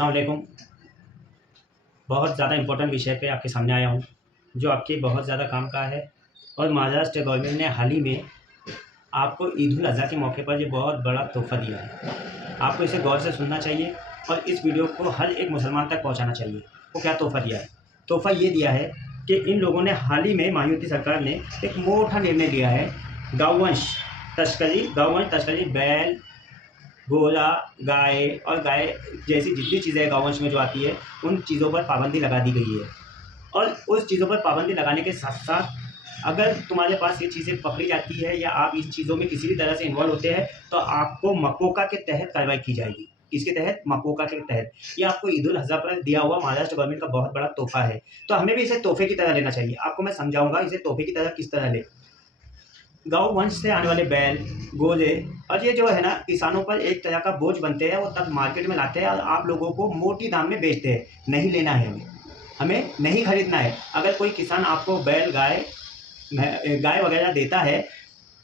अस्सलाम वालेकुम। बहुत ज़्यादा इम्पोर्टेंट विषय पे आपके सामने आया हूँ, जो आपके बहुत ज़्यादा काम का है। और महाराष्ट्र गवर्नमेंट ने हाल ही में आपको ईद उल अज़हा के मौके पर ये बहुत बड़ा तोहफ़ा दिया है। आपको इसे गौर से सुनना चाहिए और इस वीडियो को हर एक मुसलमान तक पहुँचाना चाहिए। वो क्या तोहफ़ा दिया है? तोहफ़ा ये दिया है कि इन लोगों ने हाल ही में मायावती सरकार ने एक मोटा निर्णय लिया है। गौवंश तस्करी बैल, घोड़ा, गाय जैसी जितनी चीज़ें गौवंश में जो आती है, उन चीज़ों पर पाबंदी लगा दी गई है। और उस चीज़ों पर पाबंदी लगाने के साथ-साथ अगर तुम्हारे पास ये चीज़ें पकड़ी जाती है या आप इस चीज़ों में किसी भी तरह से इन्वॉल्व होते हैं, तो आपको मकोका के तहत कार्रवाई की जाएगी। किसके तहत? मकोका के तहत। ये आपको ईद उल अज़हा पर दिया हुआ महाराष्ट्र गवर्नमेंट का बहुत बड़ा तोहफ़ा है। तो हमें भी इसे तोहफ़े की तरह लेना चाहिए। आपको मैं समझाऊँगा इसे तोहफ़े की तरह किस तरह लें। गौवंश से आने वाले बैल, घोड़े और ये जो है ना, किसानों पर एक तरह का बोझ बनते हैं। वो तब मार्केट में लाते हैं और आप लोगों को मोटी दाम में बेचते हैं। नहीं लेना है हमें नहीं खरीदना है। अगर कोई किसान आपको बैल, गाय वगैरह देता है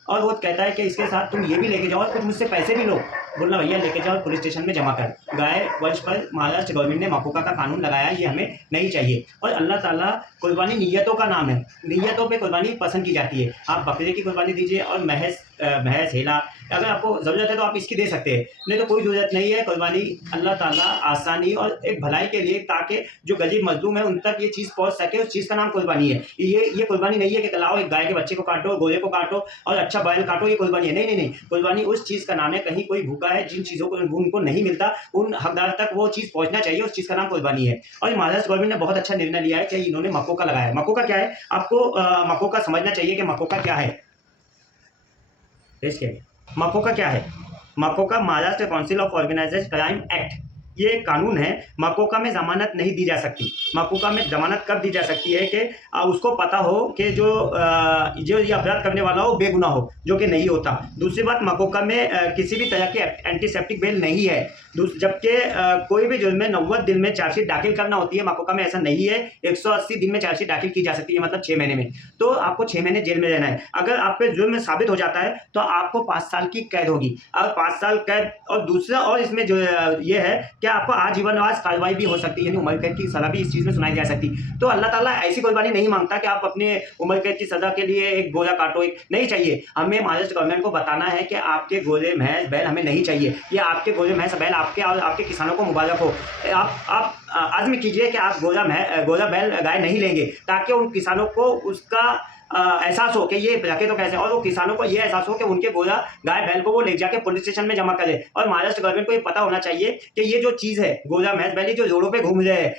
और वो कहता है कि इसके साथ तुम ये भी लेके जाओ और कुछ मुझसे पैसे भी लो, बोलना भैया लेके जाओ पुलिस स्टेशन में जमा कर। गाय वंश पर महाराष्ट्र गवर्नमेंट ने मकोका का कानून लगाया, ये हमें नहीं चाहिए। और अल्लाह ताला, कुर्बानी नीयतों का नाम है। नीयतों पे कुर्बानी पसंद की जाती है। आप बकरे की कुर्बानी दीजिए और भैंस, हेला, अगर आपको ज़रूरत है तो आप इसकी दे सकते हैं, नहीं तो कोई ज़रूरत नहीं है। कुर्बानी अल्लाह ताला आसानी और एक भलाई के लिए, ताकि जो गरीब मज़लूम है उन तक ये चीज़ पहुँच सके, उस चीज़ का नाम कुर्बानी है। ये कुर्बानी नहीं है कि लाओ एक गाय के बच्चे को काटो, घोड़े को काटो और अच्छा बैल काटो, ये कुर्बानी है। नहीं। कुर्बानी उस चीज़ का नाम है, कहीं कोई भूखा है, जिन चीज़ों को उनको नहीं मिलता, उन हकदार तक वो चीज़ पहुँचना चाहिए, उस चीज़ का नाम कुर्बानी है। और महाराष्ट्र गवर्नमेंट ने बहुत अच्छा निर्णय लिया है कि इन्होंने मकोका लगाया है। मकोका क्या है? आपको मकोका समझना चाहिए कि मकोका क्या है। मकोका क्या है? MCOCA Maharashtra council of organised crime act, ये एक कानून है। मकोका में ज़मानत नहीं दी जा सकती। मकोका में ज़मानत कब दी जा सकती है कि उसको पता हो कि जो ये अपराध करने वाला हो बेगुनाह हो, जो कि नहीं होता। दूसरी बात, मकोका में किसी भी तरह की एंटीसेप्टिक बेल नहीं है। जबकि कोई भी जुर्म में 90 दिन में चार्जशीट दाखिल करना होती है, मकोका में ऐसा नहीं है। 180 दिन में चार्जशीट दाखिल की जा सकती है, मतलब 6 महीने में। तो आपको 6 महीने जेल में रहना है। अगर आप पे जुर्म साबित हो जाता है तो आपको 5 साल की कैद होगी। और 5 साल कैद, और दूसरा और इसमें जो ये है कि आपको आजीवनवास कार्रवाई भी हो सकती है, यानी उम्र कैद की सज़ा भी इस चीज़ में सुनाई जा सकती। तो अल्लाह ताला ऐसी कुर्बानी नहीं मांगता कि आप अपने उम्र कैद की सज़ा के लिए एक घोड़ा काटो, एक नहीं चाहिए। हमें महाराष्ट्र गवर्नमेंट को बताना है कि आपके घोड़े, भैंस, बैल हमें नहीं चाहिए। ये आपके घोड़े, भैंस, बैल आपके और आपके किसानों को मुबारक हो। आप आज़्म कीजिए कि आप घोड़ा, बैल, गाय नहीं लेंगे, ताकि उन किसानों को उसका एहसास हो कि ये रखे तो कैसे, और वो किसानों को ये एहसास हो कि उनके घोड़ा, गाय, बैल को वो ले जाके पुलिस स्टेशन में जमा करे। और महाराष्ट्र गवर्नमेंट को ये पता होना चाहिए कि ये जो चीज़ है, घोड़ा, भैंस, बैल, जो रोडों पे घूम रहे हैं,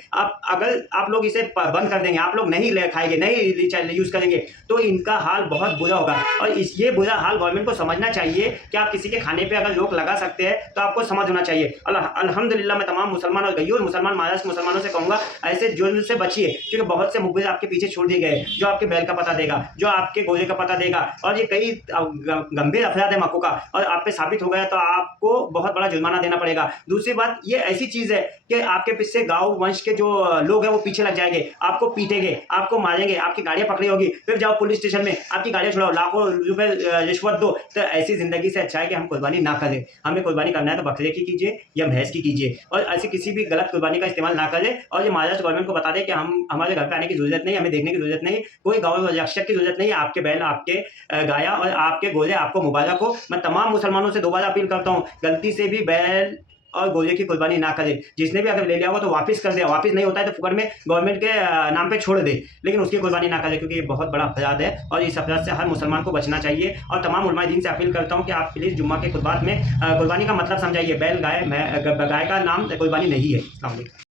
अगर आप लोग इसे बंद कर देंगे, आप लोग नहीं खाएंगे, नहीं यूज़ करेंगे, तो इनका हाल बहुत बुरा होगा। और ये बुरा हाल गवर्नमेंट को समझना चाहिए कि आप किसी के खाने पर अगर रोक लगा सकते हैं तो आपको समझ होना चाहिए। अल्हम्दुलिल्लाह, मैं तमाम मुसलमान और गैर मुसलमान महाराष्ट्र मुसलमानों से कहूँगा, ऐसे जुर्म से बचिए, क्योंकि बहुत से मुखबिर आपके पीछे छोड़ दिए गए, जो आपके बैल का पता देगा, जो आपके घोड़े का पता देगा। और ये कई गंभीर अपराध है मकोका, और आप पे साबित हो गया तो आपको बहुत बड़ा जुर्माना देना पड़ेगा। दूसरी बात, ये ऐसी चीज़ है कि आपके पीछे गाँव वंश के जो लोग हैं वो पीछे लग जाएंगे, आपको पीटेंगे, आपको मारेंगे, आपकी गाड़ियाँ पकड़ी होगी, फिर जाओ पुलिस स्टेशन में, आपकी गाड़ियाँ छुड़ाओ, लाखों रुपए रिश्वत दो। तो ऐसी ज़िंदगी से अच्छा है कि हम कुर्बानी ना करें। हमें कुर्बानी करना है तो बकरे की कीजिए या भैंस की कीजिए, और ऐसी किसी भी गलत कुर्बानी का इस्तेमाल ना करें। और ये महाराष्ट्र गवर्नमेंट को बता दें कि हमारे घर पे आने की ज़रूरत नहीं, हमें देखने की ज़रूरत नहीं, कोई गाँव रक्षक की ज़रूरत नहीं है। आपके बैल, आपके गाया और आपके घोड़े आपको मुबारक हो। मैं तमाम मुसलमानों से दोबारा अपील करता हूँ, गलती से भी बैल और घोड़े की कुर्बानी ना करें। जिसने भी अगर ले लिया हो तो वापस कर दे, वापस नहीं होता है तो फुकड़ में गवर्नमेंट के नाम पे छोड़ दे, लेकिन उसकी कुर्बानी ना करें, क्योंकि ये बहुत बड़ा अपराध है और इस अपराध से हर मुसलमान को बचना चाहिए। और तमाम उलमाए दीन से अपील करता हूँ कि आप प्लीज़ जुम्मा के खुतबात में कुर्बानी का मतलब समझाइए। बैल, गाय का नाम कुर्बानी नहीं है। अस्सलाम वालेकुम।